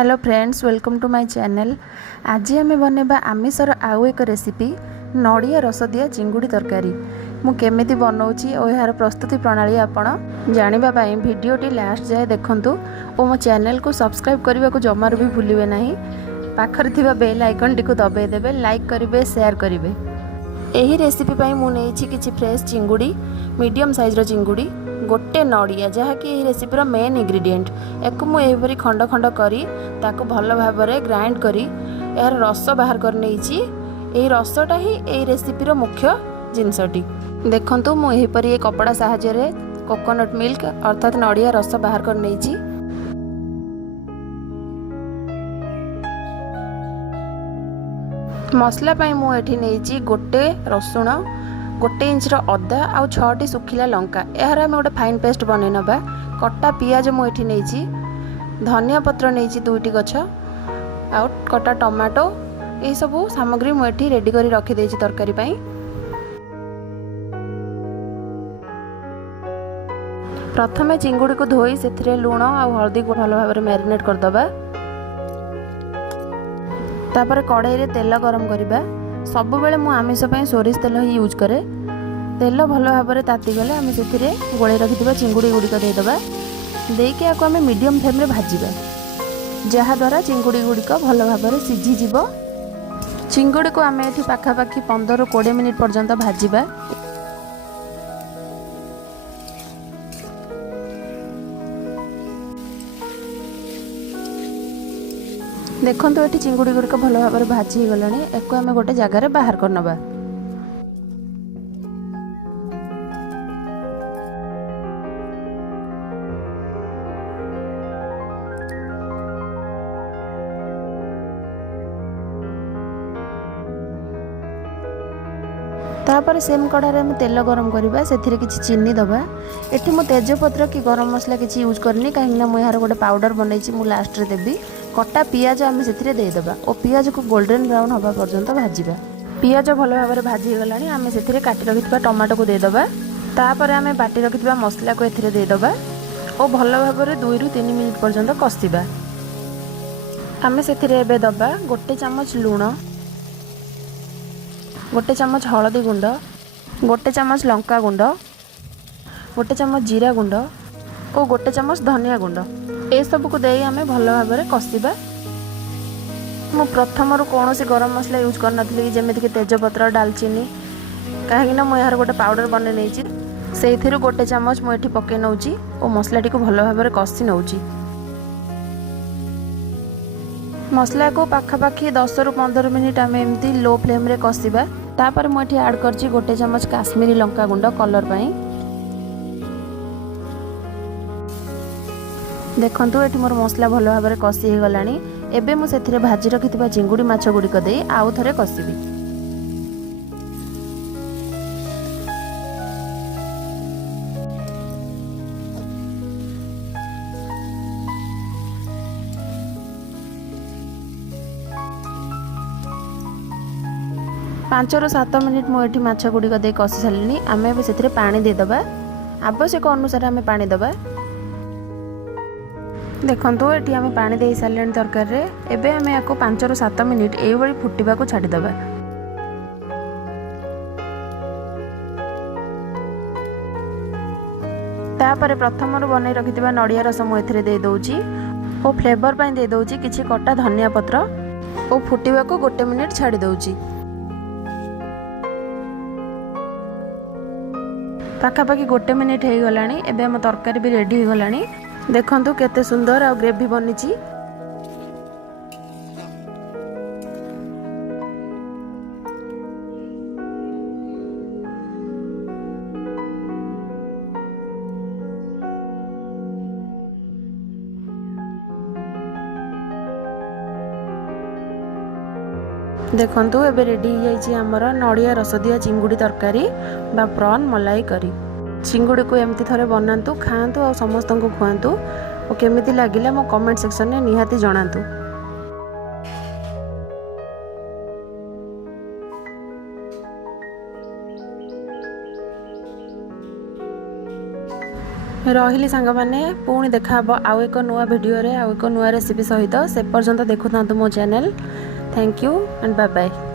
Hello friends, welcome to my channel. आज आम बनवा आमिषर आउ एक रेसिपी नड़िया रस दिया चिंगुड़ी तरकारी। मु केमिति बनाऊँगी और यार प्रस्तुति प्रणाली आपण जानापी भिडटी लास्ट जाए देखंतु और मो चैनल को सब्सक्राइब करने को जमार भी भूलिए नहीं। पाखरे थिबा बेल आइकन टी को दबाई देबे, लाइक करिवे, शेयर करिवे। एही रेसिपी पई मु नेइछि किछि फ्रेश चिंगुड़ी, मीडियम साइज रो चिंगुड़ी, गोटे नड़िया जहाँकि यही रेसिपीर मेन इंग्रेडिएंट। एक मुझे खंड खंड करी ताकू भल भाव ग्राइंड करी यार रस बाहर कर नेइछि। एही रसटा ही एही रेसिपीर मुख्य जिनसटी। देखंतु मु एहीपरि कपड़ा साहाय्य रे कोकोनट मिल्क अर्थात नड़िया रस बाहर कर नेइछि। मसला पाई मु एठी नेइछि गोटे रसुण, गोटे इंचर अदा आउ 6टी सुखिला लंका। यार आम गोटे फाइन पेस्ट बनै नबा। कटा पियाज मुझे नहीं, धनिया पत्र नहीं 2टी गछ आउ कटा टमाटो, यही सब सामग्री मुझे रेडी कर रखी तरकारी पाई। प्रथमे चिंगुड़ी को धोई से लुण आउ हल्दी को भल भाव मैरिनेट करदबा। तापर कढ़ाई रे तेल गरम करबा। सब बेले मु आमिष पई सोरिष तेल ही यूज करे। तेल भल भाव में ताती गले आम से गोले रखिथिबा चिंगुड़ी गुड़िक देदेबा। देकी आको आम मीडियम फ्लेम रे भाजिबा, जहा द्वारा चिंगुड़ी गुड़िक भल भाव में सीझी जीवो। चिंगुड़ी को आम एठी पाखापाखी 15-20 मिनिट पर्यंत भाजिबा। देखंतु एठी चिंगुड़ी गुड़िक भल भाव में भाजी गलानी। एको आम गोटे जगार बाहर करनबा। तापर सेम कढ़ाई में तेल गरम करवा, से किसी चीनी दबा। एठी मु तेजपत्र कि गरम मसला किसी यूज करनी, कहीं मैं यार गोटे पाउडर बनई मु लास्ट रे देवी। कटा पियाज आम से देदेबा और पियाज को गोल्डन ब्राउन हवा पर्यंत भाजिबा। पियाज भल भाव में भाजी गलानी। आम से काटी रखिथिबा टमाटो को देदेबा। तापर आम बाटी रखिथिबा मसला को एथिरे देदेबा और भल भाव में 2-3 मिनिट पर्यंत कषिबा। आम से दबा गोटे चामच लुण, गोटे चामच हलदी गुंड, गोटे चामच लंका गुंड, गोटे चामच जीरा गुंड और गोटे चामच धनिया गुंड। ए सब को दे आम भल भाव में कषिबा। मु प्रथम कौन सी गरम मसला यूज करनी जमीक तेजपत्र, डालचीनी, कहीं मुझे यार गोटे पाउडर बन से गोटे चामच मुझे पकई नौची और मसला को भल भाव में कषि नौची। मसला को पाखापाखी 10-15 मिनिट आम एमती लो फ्लेम रे कषिबा। तापर मुझे ऐड करछि गोटे चामच काश्मीरी लंका गुंड कलर पाई। देखंतु एठी मोर मसला भल भाव में कषि हो गलानी। एबे मु सेथिरे भाजी रखिथिबा चिंगुड़ी माछ गुड़िक दे आउ थरे कषिबी। पाँच ରୁ 7 मिनिट मुझे माछ गुड़िक दे कषि सारे। आम ए से पानी देदेबा, आवश्यक अनुसार आम पानी दबा। देखंतु एटी आम पानी दे सारे तरकारी रे। एबे आम या 5 ରୁ 7 मिनिट एई फुटिबा को छाड़ीदबा। तापर प्रथम बनई रखिथिबा नड़िया रस मु एथिरे दे दउची और फ्लेवर पाई दे दउची किछि कटा धनिया पत्र और फुटिबा को 1 मिनिट छाड़ी दउची। पाखापाखी 1 मिनिट हो गलानी। एबे हम तरकारी भी रेडी हो गलानी। देखंतु केते सुंदर आ ग्रेवी बनिची। देखंतु एबे रेडी हो जाइछि हमर नड़िया रस दिया चिंगुड़ी तरकारी बा प्रॉन मलाई करी। चिंगुड़ी को एमती थरे बनातु, खातु और समस्त को खुआतु और केमिति लागिला मो कमेंट सेक्शन में निहाती जणातु। रही सांगने पुणी देखा आउ एक नुआ भिडियो आउ एक नुआ रेसिपी सहित से पर्यंत देखुता मो channel. Thank you and bye bye.